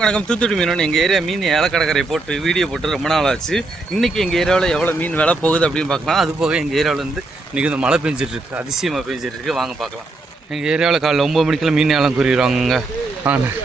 வணக்கம். தூத்துக்குடி மீன் எங்கள் ஏரியா மீன் ஏலக்கடற்கரை போட்டு வீடியோ போட்டு ரொம்ப நாள் ஆச்சு இன்றைக்கி எங்கள் ஏரியாவில் எவ்வளோ மீன் விலை போகுது அப்படின்னு பார்க்கலாம். அது போக எங்கள் ஏரியாவில் வந்து இன்றைக்கி வந்து மழை பெஞ்சிட்ருக்கு அதிசயமாக பெஞ்சிட்ருக்கு வாங்க பார்க்கலாம். எங்கள் ஏரியாவில் காலையில் ஒம்பது மணிக்கெல்லாம் மீன் ஏலம் கூறிடுவாங்க ஆனால்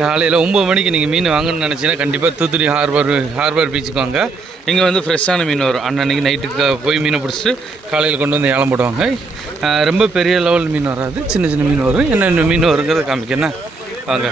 காலையில் ஒம்பது மணிக்கு நீங்கள் மீன் வாங்கணும்னு நினச்சிங்கன்னா கண்டிப்பாக தூத்துக்குடி ஹார்பர் ஹார்பர் பீச்சுக்கு வாங்க. இங்கே வந்து ஃப்ரெஷ்ஷான மீன் வரும். அன்னன்னைக்கு நைட்டுக்கு போய் மீனை பிடிச்சிட்டு காலையில் கொண்டு வந்து ஏலம் போடுவாங்க. ரொம்ப பெரிய லெவல் மீன் வராது. சின்ன சின்ன மீன் வரும். என்னென்ன மீன் வருங்கிறத காமிக்கண்ணா வாங்க.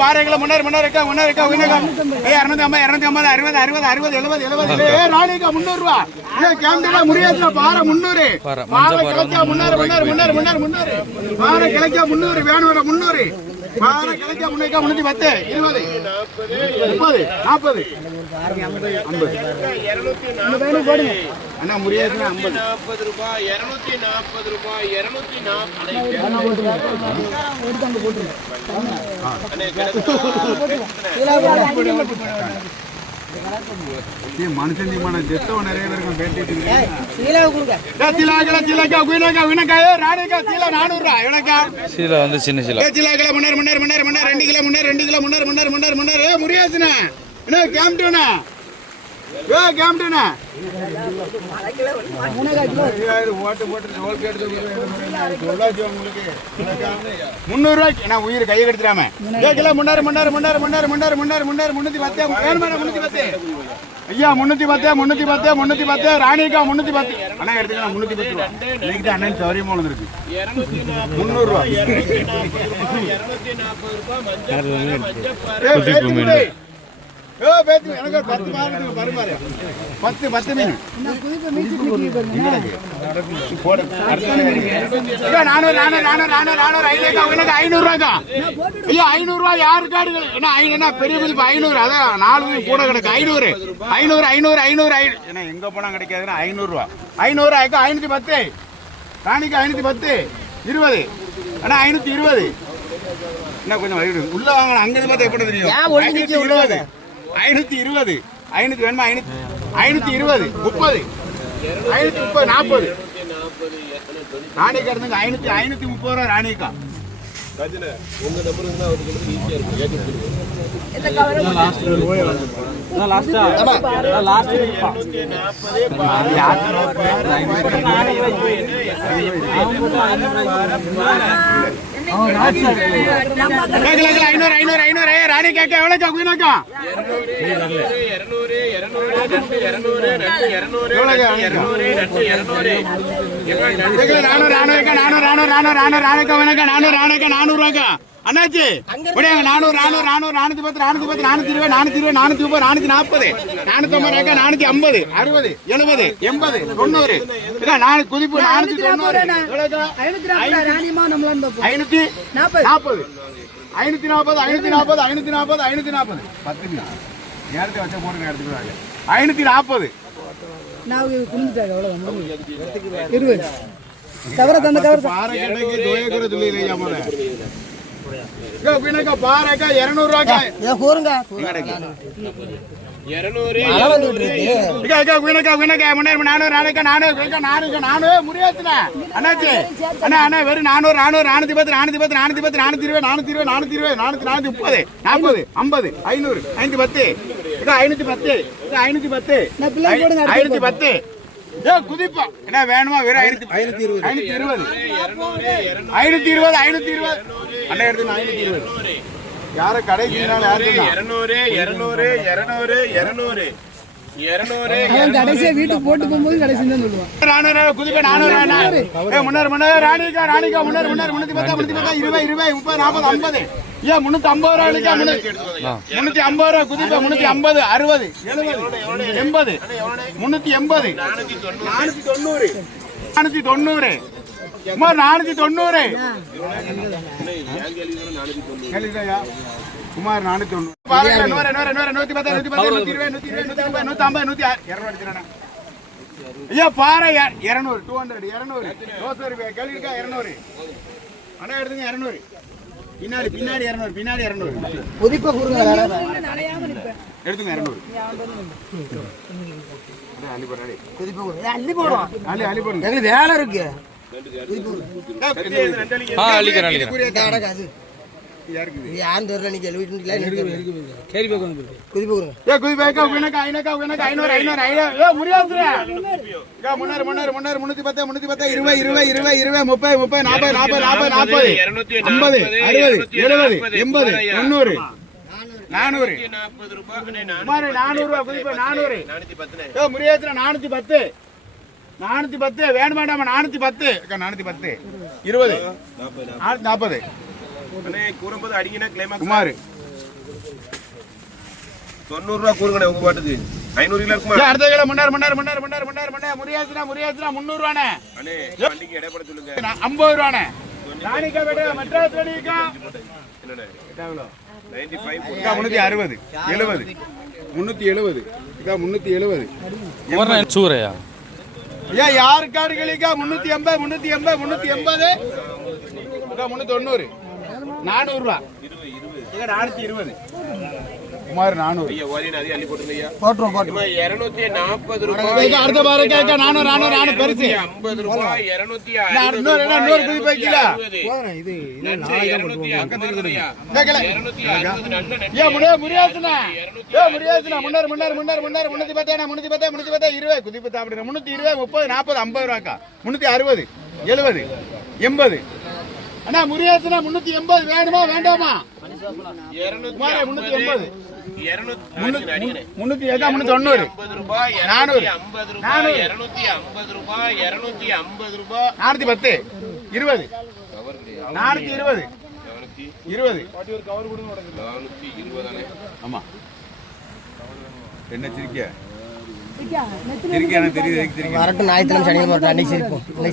பாருங்களா முன்னேறு முன்னேறு இருக்கா முன்னேறு இருக்கா உயினக்கா இருக்கா இரநூத்தி ஐம்பது இரநூத்தி ஐம்பது அறுபது அறுபது அறுபது எழுபது எழுபது ஏ ராணிக்கா முந்நூறு ரூபா ஏ கேம்டா பாறை முந்நூறு பாறை, கிழக்கா முன்னேறு முன்னேறு முன்னேறு முன்னேறு முன்னேறு. பாறை கிழக்கா முந்நூறு வேணும் முன்னூறு. முன்னூத்தி பத்து இருபது முப்பது நாற்பது. ஐம்பது. அண்ணா முடியாதுன்னா ஐம்பது. நாற்பது ரூபாய் இருநூத்தி நாற்பது ரூபாய் இருநூத்தி நாற்பது பேட்டிட்டு ஏ ராணிக்கா திலா நானூறு ரூபா எவ்வளோக்கா சீலா வந்து சின்ன சீலா. திலா கிலோ முன்னேறு முன்னேறு முன்னேறு முன்னேறு ரெண்டு கிலோ முன்னேறு ரெண்டு கிலோ முன்னேறு முன்னேறு முன்னேறு முன்னேறு முடியாதுண்ணா என்ன கேம்டூண்ணா ஏ கேட்டு முந்நூறுரூவாய்க்கு நான் உயிர் கையை கெடுத்துடாம. ஏ கிலோ முன்னேறு முன்னேறு முன்னேறு முன்னேறு முன்னேறு முன்னேறு முன்னேறு முன்னூத்தி பத்து முன்னூத்தி பத்து? ஐயா முன்னூத்தி பத்து முன்னூத்தி பத்து முன்னூத்தி பத்து ராணிக்கா முன்னூத்தி பத்து. அண்ணா எடுத்துக்கலாம் முன்னூத்தி பத்து ரூபா. இன்னைக்கு தான் அண்ணன் சௌரியமா இருக்கு முந்நூறு ரூபா. எனக்கு ஒரு பத்து மார்க்கு பருமாறு. பத்து பத்து மீன். நானூறு, நானூறு, நானூறு, நானூறு, நானூறு, ஐநூறுக்கா, உனக்கு ஐநூறுரூவாக்கா. ஐயா, ஐநூறுரூவா யாருக்கு? என்ன, ஐ- என்ன, பெரிய பில் ஐநூறு? அதான் நாலு கூட கிடக்கு. ஐநூறு ஐநூறு ஐநூறு ஐநூறு ஐ- என்ன எங்க போனா கிடைக்காதுன்னா ஐநூறுரூவா. ஐநூறு ஐநூத்தி பத்து. ராணிக்கு ஐநூத்தி பத்து. இருபது. அண்ணா ஐநூத்தி இருபது. என்ன கொஞ்சம் உள்ள வாங்கணும் அங்க இருந்து பார்த்தா எப்படி தெரியும்? இருபது. ஐநூத்தி இருபது. ஐநூத்தி வேணுமா? ஐநூத்தி ஐநூத்தி இருபது. முப்பது. ஐநூத்தி முப்பது நாற்பது. ராணிக்கா கடந்துங்க ஐநூத்தி ஐநூத்தி முப்பது ரூபா ராணிக்கா. கேட்கல ஐநூறு ஐநூறு ஐநூறு ஏய், ராணி கேட்க எவ்வளோக்கா குயினாக்கா நானூறு நானூறு நானூறு நானூறு நானூறு நானூறு எவ்வளோக்கா நானூறு நானூறு நானூறு நானூறு நானூறு நானூறு அண்ணாச்சி நானூறு நானூறு நானூறு நானூத்தி பத்து நானூத்தி பத்து நானூத்தி இருபது நானூத்தி இருபது நானூத்தி முப்பது நானூத்தி நாற்பது நானூத்தி ஐம்பது நானூத்தி ஐம்பது அறுபது எழுபது எண்பது தொண்ணூறு. நானூறு குதிப்பு நானூத்தி தொண்ணூறு. ஐநூத்தி நாற்பது நாற்பது. ஐநூத்தி நாற்பது ஐநூத்தி நாற்பது ஐநூத்தி நாற்பது ஐநூத்தி நாற்பது. பத்து நேரத்தை வச்ச போடுங்க எடுத்துக்கிறாங்க ஐநூத்தி நாற்பது. இருபது. தவிர தந்த கவர் பாறை கிடைக்கு துயக்கிறதுல இல்லையா பின்னக்கா பாறைக்கா இரநூறுவாக்கா. கூறுங்க. வெறும் நானூறு நானூறு நானூத்தி பத்து நானூத்தி பத்து நானூத்தி பத்து நானூத்தி இருபது நானூத்தி இருபது நானூத்தி இருபது நானூத்தி நானூத்தி முப்பது நாற்பது ஐம்பது ஐநூறு ஐநூத்தி பத்து. இது பத்து இது ஐநூத்தி பத்து. ஐநூத்தி குதிப்பா. என்ன வேணுமா? வெறும் ஐநூத்தி இருபது. ஐநூத்தி இருபது. ஐநூத்தி இருபது ஐநூத்தி இருபது. அண்ணா எடுத்து ஐநூத்தி இருபது. யார கடைக்கு யாரு இருநூறு இருநூறு இருநூறு இருநூறு கடைசியா வீட்டுக்கு போட்டு போகும்போது கடைசி தான் சொல்லுவான். நானூறு குதிப்பை நானூறு ஏ முன்னேறு முன்னேறு ராணிக்கா ராணிக்கா முன்னேறு முன்னேறு முன்னூத்தி பத்தா முன்னூத்தி பத்தா இருபது இருபது முப்பது நாற்பது ஐம்பது. ஏன் முன்னூத்தி ஐம்பது ரூபா இருக்கா முன்னூத்தி ஐம்பது ரூபா குதிப்பை முன்னூத்தி ஐம்பது அறுபது எழுபது எண்பது முன்னூத்தி எண்பது. நானூத்தி தொண்ணூறு. நானூத்தி நானூத்தி தொண்ணூறு. குமார் நானூத்தி தொண்ணூறு. ஐயா பாறை இரநூறு டூ ஹண்ட்ரட் இரநூறு. ரோஸ் ஒரு கேள்வி இருக்கா இரநூறு. அண்ணா எடுத்துங்க இரநூறு. பின்னாடி பின்னாடி இரநூறு பின்னாடி இரநூறு. புதிப்ப கொடுங்க எடுத்துங்க இரநூறு. அள்ளி போடுறேன் அள்ளி. போடுறோம் அள்ளி அள்ளி போடுங்க. எங்களுக்கு வேலை இருக்கு. எண்பது நானூறு. நானூறு நானூறு நானூறு நானூத்தி பத்து நானூத்தி பத்து நானூத்தி பத்து வேணுமா வேண்டாமா நானூத்தி பத்து. அக்கா, நானூத்தி பத்து. இருபது. நானூத்தி நாற்பது. கூறும்போது அடிங்கன்னா climax. குமார். தொண்ணூறு ரூபா கூறுங்கண்ணே உங்க பாட்டுக்கு. ஐநூறு கிலோ இருக்குமா? அடுத்த கிலோ முன்னார் முன்னார் முன்னார் முன்னார் முன்னார் முன்னார். முறியாச்சுனா முறியாச்சுனா முந்நூறு ரூபானே அண்ணே வண்டிக்கு இடைப்பட சொல்லுங்க. ஐம்பது ரூபானே ராணிக்கா பேட்டா மெட்ராஸ் ராணிக்கா. முன்னூத்தி அறுபது. எழுபது. முன்னூத்தி எழுபது. முன்னூத்தி எழுபது. சூறையா? ஐயா யாரு காடுகளுக்கா? முன்னூத்தி எண்பது முன்னூத்தி எண்பது முன்னூத்தி எண்பது? முன்னூத்தி தொண்ணூறு. நானூறு ரூபா நானூத்தி இருபது. சுமார் நானூறு. போட்டுரும் போட்டுரும் இருநூத்தி அடுத்த நானூறு பெருசு. ஐம்பது முன்னூத்தி பத்தா முன்னூத்தி பத்தா முன்னூத்தி பத்தா இருபது. குதி பத்தா அப்படி இருபது முப்பது நாற்பது ஐம்பது ரூபாக்கா? அறுபது எழுபது எண்பது. அண்ணா முறியாதுண்ணா முன்னூத்தி எண்பது வேணுமா வேண்டாமா? முன்னூத்தி இருநூத்தி தொண்ணூறு ஐம்பது ரூபாய் நானூறு. இருநூத்தி ஐம்பது ரூபாய் இருநூத்தி ஐம்பது ரூபாய். நானூத்தி பத்து. இருபது. நானூத்தி இருபது. இருபது. நானூத்தி இருபதானே? ஆமா. என்ன சிரிக்க வரட்டும் ஞாயிற்றுக்கிழமை சனி மாட்டோம்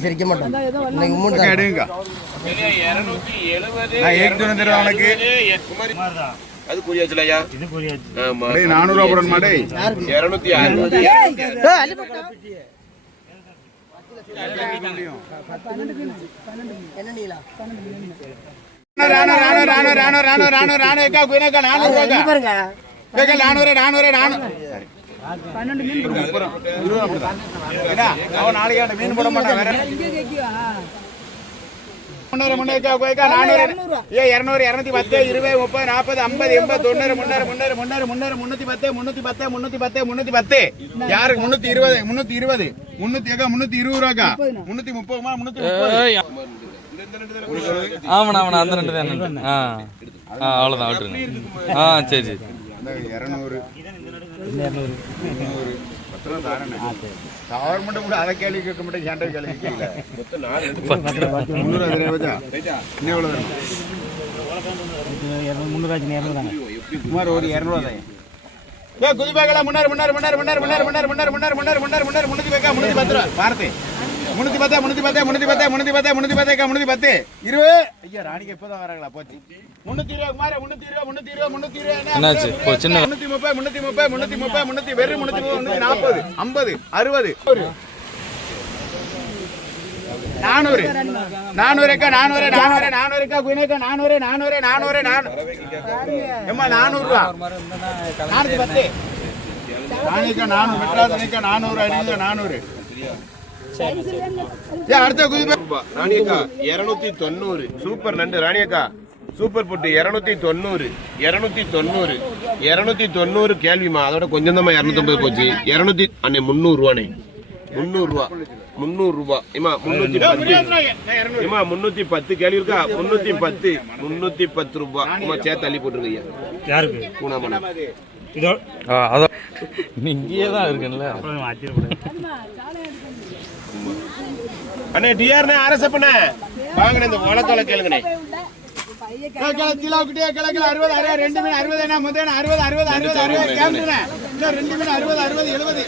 சிரிக்க மாட்டோம் இன்னைக்கு மூணு தான் எடுங்க அது குறியாச்சுல ஐயா இது குறியாச்சு ஆமா டேய் 400 ரூபாய் போடணும் மாடே 260 டேய் அள்ளி போடா பாருங்க பன்னெண்டு மீன் அவன் நாளைக்கு ஏ இரநூறு இரநூத்தி பத்து இருபது முப்பது நாற்பது ஐம்பது எண்பது தொண்ணூறு முன்னூறு முன்னூறு முன்னூறு முன்னூறு முன்னூத்தி பத்து முன்னூத்தி பத்து முன்னூத்தி பத்து முன்னூத்தி பத்து. யாருக்கு? முன்னூத்தி இருபது முன்னூத்தி இருபது. முன்னூத்தி ஏக்கா முன்னூத்தி இருபது ரூபாக்கா முன்னூத்தி முப்பதுமா முன்னூத்தி ஆமாண்ணா ஆமாண்ணா அவ்வளோதான் விட்டுருங்க. சரி சரி. கேள்வி கேட்க மாட்டேன் ஏன்டா கேள்வி கேட்கல முந்நூறு அது ரேவதா இன்னும் எவ்வளோ வேணும் சுமார் ஒரு இரநூறுவா தான் ஏ குதிப்பாக்கல முன்னாடி முன்னாடி முன்னாடி முன்னாடி முன்னாடி முன்னாடி முன்னாடி முன்னாடி முன்னாடி முன்னாடி முன்னாடி பக்கா முன்னூத்தி பத்து ரூபா பாரதி முன்னூத்தி பத்தா முன்னூத்தி பத்தா முன்னூத்தி பத்தா முன்னூத்தி பத்தா முன்னூத்தி பத்தா முன்னூத்தி பத்து. இருபது? ஐயா ராணிக்கு இப்பதான் வராங்களா போச்சு. முன்னூத்தி இருபது குமார முன்னூத்தி இருபது முன்னூத்தி இருபது முன்னூத்தி இருபது என்னாச்சு? சின்ன- முன்னூத்தி முப்பது முன்னூத்தி முப்பது முன்னூத்தி முப்பது முன்னூத்தி வெறும் முன்னூத்தி முப்பது நாற்பது ஐம்பது அறுபது. நானூறு. நானூறு அக்கா நானூறு நானூறு நானூறு அக்கா குயினக்கா நானூறு நானூறு நானூறு நானூறு ஏம்மா நானூறு ரூபா நானூத்தி பத்து. ராணிக்கா நானூறு மெட்ராஸ் நானூறு அடிக்கா நானூறு. அடுத்த குதிப்பை. ராணியக்கா இருநூத்தி தொண்ணூறு. சூப்பர் நண்டு ராணியக்கா. சூப்பர் புட்டு இருநூத்தி தொண்ணூறு இருநூத்தி தொண்ணூறு இருநூத்தி தொண்ணூறு கேள்விமா அதோட கொஞ்சம் தான் இருநூத்தம்பது போச்சு. இருநூத்தி அண்ணே முந்நூறு ரூபானே முந்நூறு ரூபா. முந்நூறு ரூபா. ஏமா முன்னூத்தி பத்து. ஏமா முன்னூத்தி பத்து கேள்வி இருக்கா? முன்னூத்தி பத்து முன்னூத்தி பத்து ரூபா. அம்மா சேர்த்து தள்ளி போட்டுருங்க ஐயா யாருக்கு பூனாமண்ணா இதோ. அதான் இங்கேயே தான் இருக்குல்ல அண்ணே டிஆர்னே அரசப்பண்ணே வாங்கண்ணே இந்த வளத்தால கேளுங்கண்ணே. கிலோக்கிட்டே கிழக்கில் அறுபது அறுபது ரெண்டு மீன் அறுபது என்ன முதல் அறுபது அறுபது அறுபது அறுபது கேம்புண்ணே. இன்னும் ரெண்டு மீன் அறுபது அறுபது எழுபது.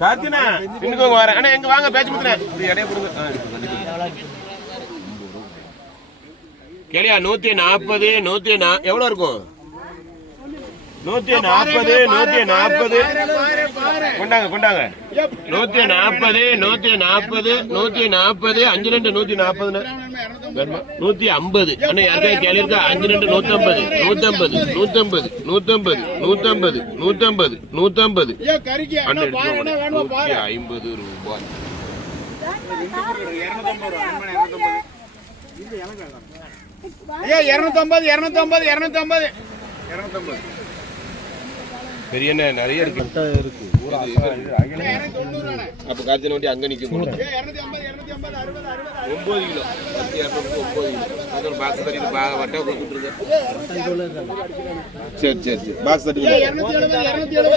கார்த்தினா இன்னைக்கு வாங்க பேச்சு முத்தினேன் கேளியா நூத்தி நாற்பது நூத்தி நா எவ்வளவு இருக்கும்? நூத்தி நாற்பது நூத்தி நாற்பது கொண்டாங்க கொண்டாங்க. நூத்தி நாற்பது நூத்தி நாற்பது நூத்தி நாற்பது அஞ்சு ரெண்டு நூத்தி நாற்பது நூத்தி ஐம்பது. அண்ணா யாருக்கா கேள்வி இருக்கா அஞ்சு ரெண்டு நூத்தம்பது. நூத்தம்பது நூத்தம்பது நூத்தம்பது நூத்தம்பது நூத்தம்பது நூத்தம்பது. நூத்தி ஐம்பது ரூபாய். ஐயா இருநூத்தம்பது இருநூத்தம்பது இருநூத்தம்பது. இருநூத்தம்பது. பெரிய நிறைய இருக்கு. அப்ப காய்ச்சல் வண்டி அங்க நிக்க போடுங்க இருநூத்தி ஐம்பது இருநூத்தி ஐம்பது அறுபது அறுபது. ஒன்பது கிலோ. பத்து இரநூறு ஒன்பது கிலோ. அது ஒரு பாக்ஸ் தட்டி வட்டை கொடுத்துருங்க சரி சரி சரி. பாக்ஸ் தட்டி